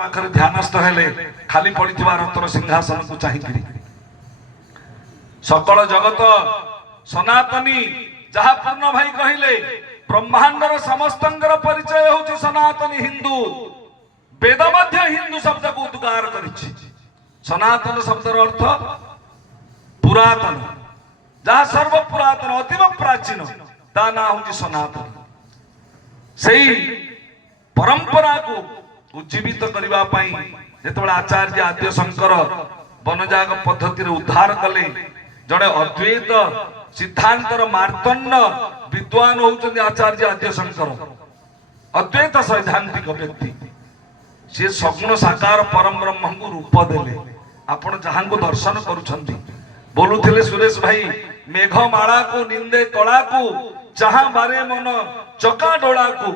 पाखरे ध्यानस्थ हेले खाली पड़िथिबा रत्न सिंहासन को चाहिकरी सकल जगत सनातनी जहा पूर्ण भाई कहिले ब्रह्मांडर समस्तंगर परिचय होछि सनातनी हिंदू वेद मध्य हिंदू शब्द को उद्गार करिछि सनातन शब्दर अर्थ पुरातन जहा सर्व पुरातन अतीव प्राचीन ता ना होछि सनातन सेही परंपरा को उज्जीवित करबा पई जेतबेला आचार्य आद्य शंकर वनजाग पद्धति रे उद्धार कले जड़े अद्वैत सिद्धांतर मार्तण्ड विद्वान होउछन्ति आचार्य आद्य शंकर अद्वैत सैद्धांतिक व्यक्ति से सगुण साकार परम ब्रह्म को रूप देले आपण जहां को दर्शन करूछन्ति बोलुथिले सुरेश भाई मेघमाला को निंदे कला को जहां बारे मन चका डोला को